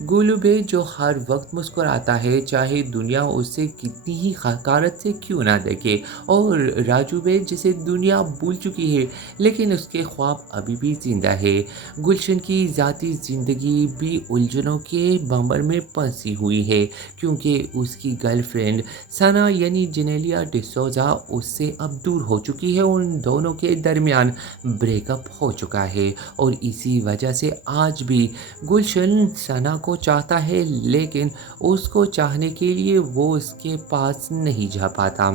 گولو بے جو ہر وقت مسکراتا ہے چاہے دنیا اسے کتنی ہی حقارت سے کیوں نہ دیکھے، اور راجو بے جسے دنیا بھول چکی ہے لیکن اس کے خواب ابھی بھی زندہ ہے۔ گلشن کی ذاتی زندگی بھی الجھنوں کے بمبر میں پھنسی ہوئی ہے کیونکہ اس کی گرل فرینڈ ثنا یعنی جینیلیا ڈی سوزا اس سے اب دور ہو چکی ہے، ان دونوں کے درمیان بریک اپ ہو چکا ہے اور اسی وجہ سے آج بھی گلشن ثنا کو چاہتا ہے لیکن اس کو چاہنے کے لیے وہ اس کے پاس نہیں جا پاتا۔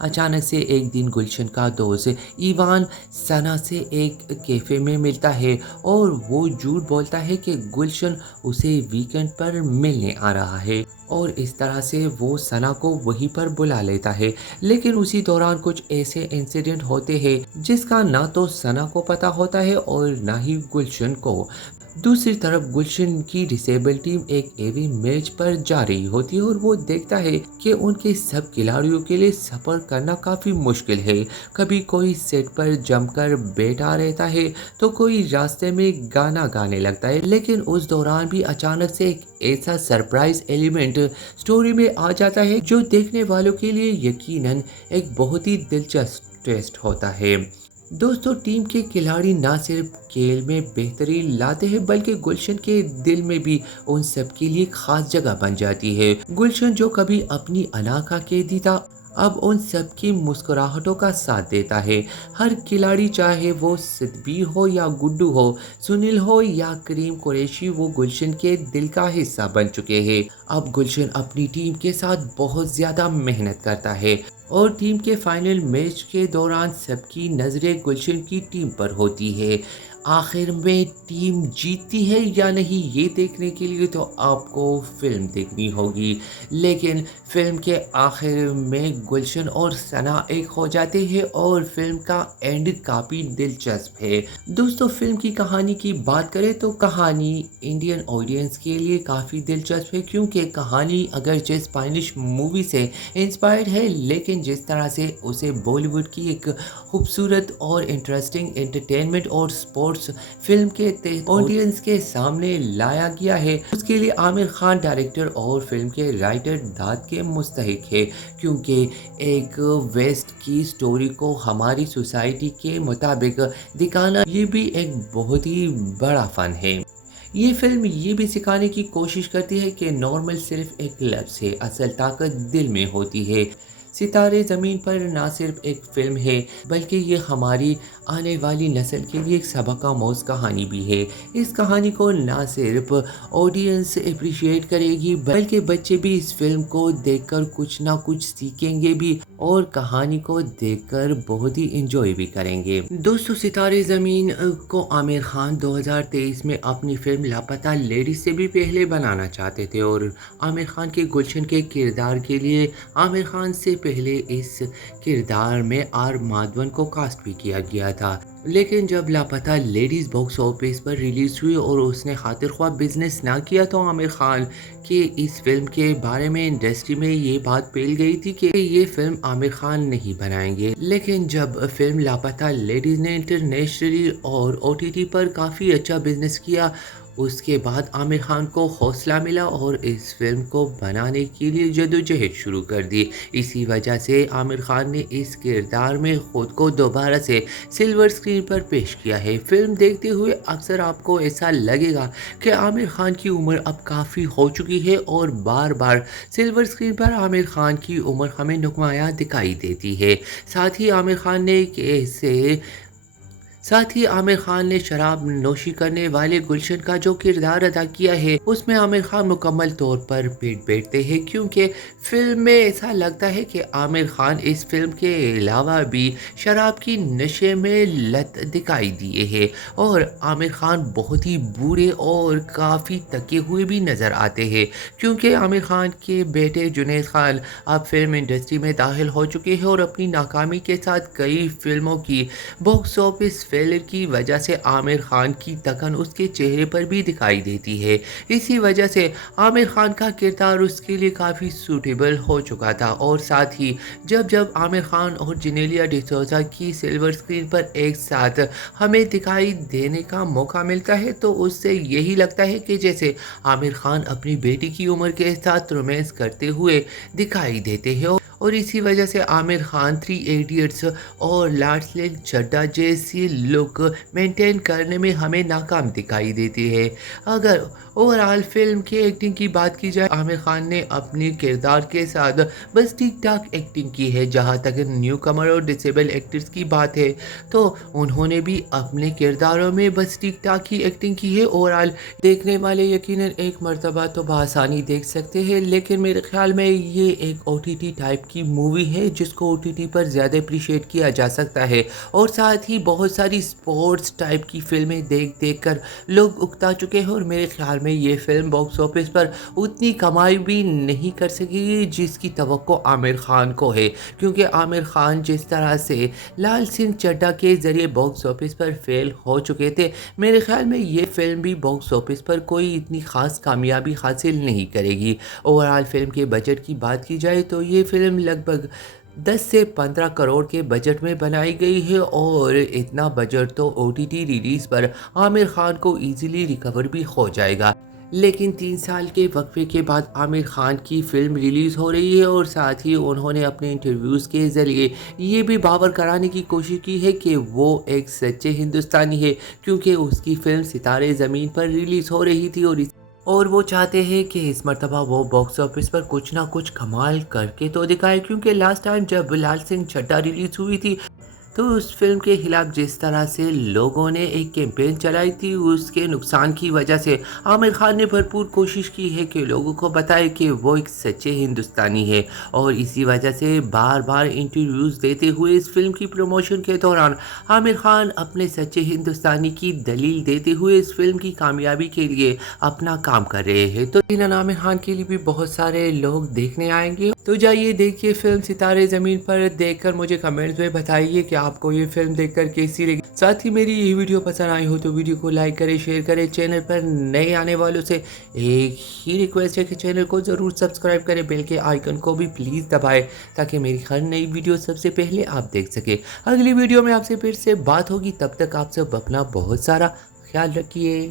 اچانک سے ایک دن گلشن کا دوست ایوان ثنا سے ایک کیفے میں ملتا ہے اور وہ جھوٹ بولتا ہے کہ گلشن اسے ویکنڈ پر ملنے آ رہا ہے، اور اس طرح سے وہ ثنا کو وہیں پر بلا لیتا ہے، لیکن اسی دوران کچھ ایسے انسیڈنٹ ہوتے ہیں جس کا نہ تو ثنا کو پتہ ہوتا ہے اور نہ ہی گلشن کو۔ دوسری طرف گلشن کی ڈسیبل ٹیم ایک ایونٹ میچ پر جا رہی ہوتی ہے اور وہ دیکھتا ہے کہ ان کے سب کھلاڑیوں کے لیے سفر کرنا کافی مشکل ہے، کبھی کوئی سیٹ پر جم کر بیٹھا رہتا ہے تو کوئی راستے میں گانا گانے لگتا ہے، لیکن اس دوران بھی اچانک سے ایک ایسا سرپرائز ایلیمنٹ سٹوری میں آ جاتا ہے جو دیکھنے والوں کے لیے یقیناً ایک بہت ہی دلچسپ ٹویسٹ ہوتا ہے۔ دوستو، ٹیم کے کھلاڑی نہ صرف کھیل میں بہتری لاتے ہیں بلکہ گلشن کے دل میں بھی ان سب کے لیے خاص جگہ بن جاتی ہے۔ گلشن جو کبھی اپنی انا کا قیدی تھا اب ان سب کی مسکراہٹوں کا ساتھ دیتا ہے۔ ہر کھلاڑی چاہے وہ ستبیر ہو یا گڈو ہو، سنیل ہو یا کریم قریشی، وہ گلشن کے دل کا حصہ بن چکے ہیں۔ اب گلشن اپنی ٹیم کے ساتھ بہت زیادہ محنت کرتا ہے اور ٹیم کے فائنل میچ کے دوران سب کی نظریں گلشن کی ٹیم پر ہوتی ہے۔ آخر میں ٹیم جیتتی ہے یا نہیں یہ دیکھنے کے لیے تو آپ کو فلم دیکھنی ہوگی، لیکن فلم کے آخر میں گلشن اور ثنا ایک ہو جاتے ہیں اور فلم کا اینڈ کافی دلچسپ ہے۔ دوستو، فلم کی کہانی کی بات کریں تو کہانی انڈین آڈینس کے لیے کافی دلچسپ ہے کیونکہ کہانی اگرچہ اسپینش مووی سے انسپائرڈ ہے لیکن جس طرح سے اسے بالی ووڈ کی ایک خوبصورت اور انٹرسٹنگ انٹرٹینمنٹ اور سپورٹس فلم کے تحت آڈینس کے سامنے لایا گیا ہے، اس کے لیے عامر خان ڈائریکٹر اور فلم کے رائٹر داد کے مستحق ہے، کیونکہ ایک ویسٹ کی سٹوری کو ہماری سوسائٹی کے مطابق دکھانا یہ بھی ایک بہت ہی بڑا فن ہے۔ یہ فلم یہ بھی سکھانے کی کوشش کرتی ہے کہ نارمل صرف ایک لفظ ہے، اصل طاقت دل میں ہوتی ہے۔ ستارے زمین پر نہ صرف ایک فلم ہے بلکہ یہ ہماری آنے والی نسل کے لیے ایک سبق آموز کہانی بھی ہے۔ اس کہانی کو نہ صرف آڈینس اپریشیٹ کرے گی بلکہ بچے بھی اس فلم کو دیکھ کر کچھ نہ کچھ سیکھیں گے بھی اور کہانی کو دیکھ کر بہت ہی انجوائے بھی کریں گے۔ دوستو، ستارے زمین کو عامر خان 2023 میں اپنی فلم لاپتہ لیڈیز سے بھی پہلے بنانا چاہتے تھے اور عامر خان کے گلشن کے کردار کے لیے عامر خان سے پہلے اس کردار میں آر مادھون کو کاسٹ بھی کیا گیا تھا، لیکن جب لاپتہ لیڈیز باکس آفس پر ریلیز ہوئی اور اس نے خاطر خواہ بزنس نہ کیا تو عامر خان کے اس فلم کے بارے میں انڈسٹری میں یہ بات پھیل گئی تھی کہ یہ فلم عامر خان نہیں بنائیں گے، لیکن جب فلم لاپتہ لیڈیز نے انٹرنیشنلی اور OTT پر کافی اچھا بزنس کیا اس کے بعد عامر خان کو حوصلہ ملا اور اس فلم کو بنانے کے لیے جدوجہد شروع کر دی۔ اسی وجہ سے عامر خان نے اس کردار میں خود کو دوبارہ سے سلور اسکرین پر پیش کیا ہے۔ فلم دیکھتے ہوئے اکثر آپ کو ایسا لگے گا کہ عامر خان کی عمر اب کافی ہو چکی ہے اور بار بار سلور اسکرین پر عامر خان کی عمر ہمیں نمایاں دکھائی دیتی ہے۔ ساتھ ہی عامر خان نے شراب نوشی کرنے والے گلشن کا جو کردار ادا کیا ہے اس میں عامر خان مکمل طور پر پیٹ بیٹھتے ہیں، کیونکہ فلم میں ایسا لگتا ہے کہ عامر خان اس فلم کے علاوہ بھی شراب کی نشے میں لت دکھائی دیے ہیں اور عامر خان بہت ہی بوڑھے اور کافی تھکے ہوئے بھی نظر آتے ہیں، کیونکہ عامر خان کے بیٹے جنید خان اب فلم انڈسٹری میں داخل ہو چکے ہیں اور اپنی ناکامی کے ساتھ کئی فلموں کی باکس آفس فیلر کی وجہ سے عامر خان کی تکن اس کے چہرے پر بھی دکھائی دیتی ہے۔ اسی وجہ سے عامر خان کا کردار اس کے لیے کافی سوٹیبل ہو چکا تھا، اور ساتھ ہی جب عامر خان اور جینیلیا ڈی سوزا کی سلور اسکرین پر ایک ساتھ ہمیں دکھائی دینے کا موقع ملتا ہے تو اس سے یہی لگتا ہے کہ جیسے عامر خان اپنی بیٹی کی عمر کے ساتھ رومانس کرتے ہوئے دکھائی دیتے ہیں، اور اسی وجہ سے عامر خان 3 ایڈیٹس اور لاسلن چڈا جیسی لک مینٹین کرنے میں ہمیں ناکام دکھائی دیتی ہے۔ اگر اوورآل فلم کی ایکٹنگ کی بات کی جائے، عامر خان نے اپنی کردار کے ساتھ بس ٹھیک ٹھاک ایکٹنگ کی ہے۔ جہاں تک نیو کمر اور ڈسیبل ایکٹرز کی بات ہے تو انہوں نے بھی اپنے کرداروں میں بس ٹھیک ٹھاک ہی ایکٹنگ کی ہے۔ اوورآل دیکھنے والے یقیناً ایک مرتبہ تو بآسانی دیکھ سکتے ہیں، لیکن میرے خیال میں یہ ایک OTT ٹائپ کی مووی ہے جس کو OTT پر زیادہ اپریشیٹ کیا جا سکتا ہے، اور ساتھ ہی بہت ساری سپورٹس ٹائپ کی فلمیں دیکھ کر لوگ اکتا چکے ہیں، اور میرے خیال میں یہ فلم باکس آفس پر اتنی کمائی بھی نہیں کر سکے جس کی توقع عامر خان کو ہے، کیونکہ عامر خان جس طرح سے لال سنگھ چڈھا کے ذریعے باکس آفس پر فیل ہو چکے تھے، میرے خیال میں یہ فلم بھی باکس آفس پر کوئی اتنی خاص کامیابی حاصل نہیں کرے گی۔ اوورآل فلم کے بجٹ کی بات کی جائے تو یہ فلم لگ بھگ 10 سے 15 کروڑ کے بجٹ میں بنائی گئی ہے، اور اتنا بجٹ تو OTT ریلیز پر عامر خان کو ایزیلی ریکور بھی ہو جائے گا۔ لیکن 3 سال کے وقفے کے بعد عامر خان کی فلم ریلیز ہو رہی ہے، اور ساتھ ہی انہوں نے اپنے انٹرویوز کے ذریعے یہ بھی باور کرانے کی کوشش کی ہے کہ وہ ایک سچے ہندوستانی ہے، کیونکہ اس کی فلم ستارے زمین پر ریلیز ہو رہی تھی، اور وہ چاہتے ہیں کہ اس مرتبہ وہ باکس آفس پر کچھ نہ کچھ کمال کر کے تو دکھائے، کیونکہ لاسٹ ٹائم جب لال سنگھ چڈھا ریلیز ہوئی تھی تو اس فلم کے خلاف جس طرح سے لوگوں نے ایک کیمپین چلائی تھی، اس کے نقصان کی وجہ سے عامر خان نے بھرپور کوشش کی ہے کہ لوگوں کو بتائے کہ وہ ایک سچے ہندوستانی ہے، اور اسی وجہ سے بار بار انٹرویوز دیتے ہوئے اس فلم کی پروموشن کے دوران عامر خان اپنے سچے ہندوستانی کی دلیل دیتے ہوئے اس فلم کی کامیابی کے لیے اپنا کام کر رہے ہیں۔ تو عامر خان کے لیے بھی بہت سارے لوگ دیکھنے آئیں گے، تو جائیے دیکھیے فلم ستارے زمین پر، دیکھ کر مجھے کمنٹس میں بتائیے کہ آپ کو یہ فلم دیکھ کر کیسی لگی۔ ساتھ ہی میری یہ ویڈیو پسند آئی ہو تو ویڈیو کو لائک کریں، شیئر کریں۔ چینل پر نئے آنے والوں سے ایک ہی ریکویسٹ ہے کہ چینل کو ضرور سبسکرائب کریں، بیل کے آئیکن کو بھی پلیز دبائیں تاکہ میری ہر نئی ویڈیو سب سے پہلے آپ دیکھ سکیں۔ اگلی ویڈیو میں آپ سے پھر سے بات ہوگی، تب تک آپ سب اپنا بہت سارا خیال رکھیے۔